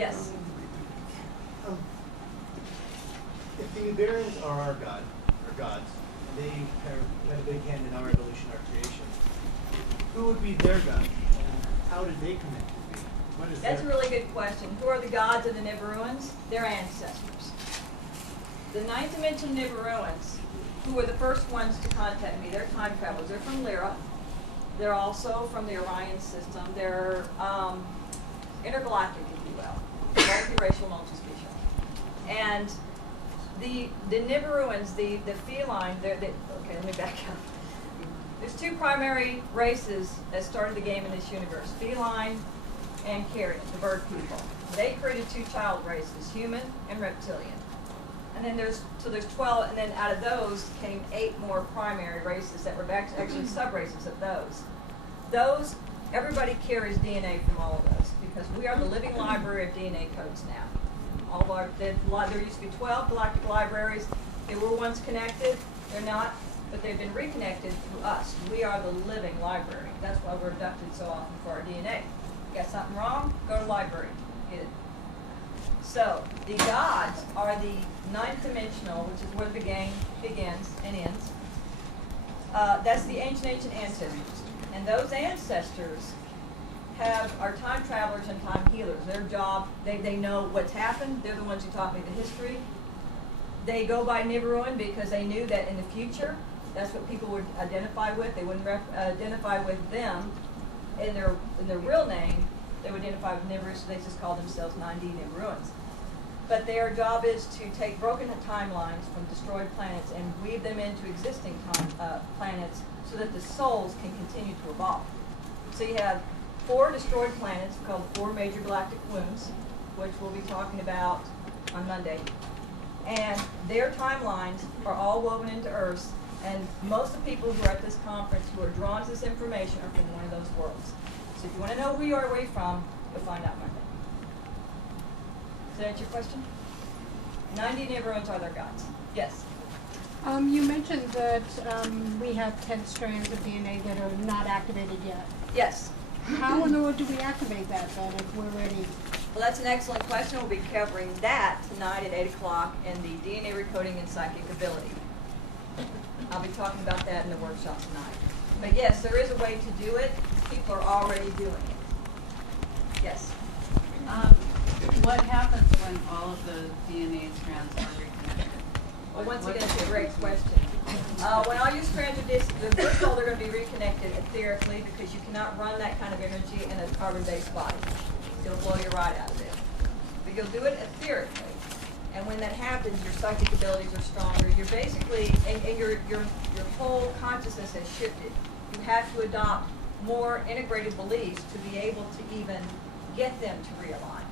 Yes. If the Nibirans are our God, our gods, and they had a big hand in our evolution, our creation, who would be their God? And how did they come into being? What is That's a really good question. Who are the gods of the Nibiruans? Their ancestors. The ninth dimension Nibiruans, who were the first ones to contact me, they're time travelers. They're from Lyra. They're also from the Orion system. They're intergalactic, if you will, multiracial, multispecial. And the Nibiruans, the feline, okay, let me back up. There's two primary races that started the game in this universe, feline and carrion, the bird people. They created two child races, human and reptilian. And then there's 12, and then out of those came 8 more primary races that were actually sub-races of those. Those, everybody carries DNA from all of those because we are the living library of DNA codes now. All of our, there used to be 12 galactic libraries. They were once connected. They're not, but they've been reconnected through us. We are the living library. That's why we're abducted so often for our DNA. Got something wrong? Go to the library. Get it. So the gods are the ninth dimensional, which is where the game begins and ends. That's the ancient ancestors. And those ancestors are time travelers and time healers. Their job, they know what's happened. They're the ones who taught me the history. They go by Nibiruan because they knew that in the future, that's what people would identify with. They wouldn't identify with them in their real name. They would identify with Nibiru, so they just call themselves 9D Nibiruans. But their job is to take broken timelines from destroyed planets and weave them into existing planets so that the souls can continue to evolve. So you have 4 destroyed planets called 4 major galactic wounds, which we'll be talking about on Monday. And their timelines are all woven into Earth's, and most of the people who are at this conference who are drawn to this information are from one of those worlds. So if you want to know who you are away from, you'll find out Monday. Does that answer your question? 90 Nibiruans are their gods. Yes? You mentioned that we have 10 strands of DNA that are not activated yet. Yes. How in the world do we activate that then if we're ready? Well, that's an excellent question. We'll be covering that tonight at 8 o'clock in the DNA recoding and psychic ability. I'll be talking about that in the workshop tonight. But yes, there is a way to do it. People are already doing it. Yes? What happens when all of the DNA strands are reconnected? Well, once again, it's a great question. When all your strands are first of all, they're going to be reconnected etherically because you cannot run that kind of energy in a carbon-based body. It'll blow you right out of it. But you'll do it etherically. And when that happens, your psychic abilities are stronger. You're basically, and your whole consciousness has shifted. You have to adopt more integrated beliefs to be able to even get them to realign.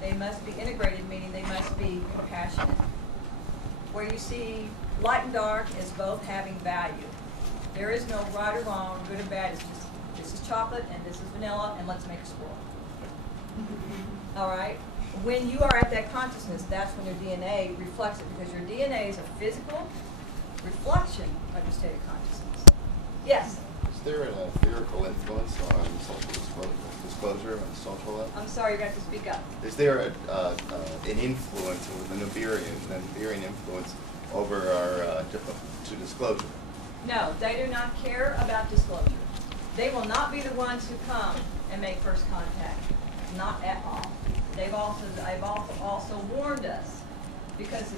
They must be integrated, meaning they must be compassionate. Where you see light and dark as both having value. There is no right or wrong, good or bad. It's just, this is chocolate and this is vanilla, and let's make a swirl. All right? When you are at that consciousness, that's when your DNA reflects it, because your DNA is a physical reflection of your state of consciousness. Yes? Is there an theoretical influence on social disclosure on social level? I'm sorry, you're going to have to speak up. Is there an influence, or the Nibirian influence over our to disclosure? No, they do not care about disclosure. They will not be the ones who come and make first contact. Not at all. They've also warned us, because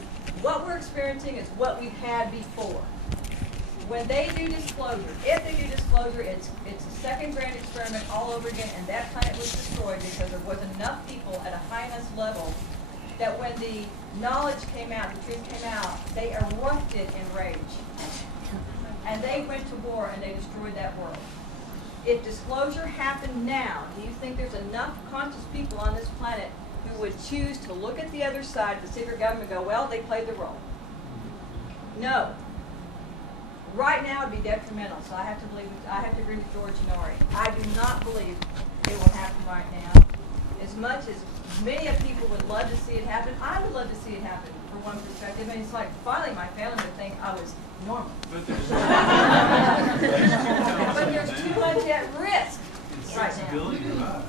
what we're experiencing is what we've had before. When they do disclosure, if they do disclosure, it's a second grand experiment all over again, and that planet was destroyed because there wasn't enough people at a high enough level that when the knowledge came out, the truth came out, they erupted in rage. And they went to war and they destroyed that world. If disclosure happened now, do you think there's enough conscious people on this planet who would choose to look at the other side of the secret government and go, well, they played the role? No. Right now it would be detrimental, so I have to agree with George and Ori. I do not believe it will happen right now. As much as many of people would love to see it happen, I would love to see it happen from one perspective. And it's like, finally my family would think I was normal. But But there's too much at risk right now. Insensibility to us.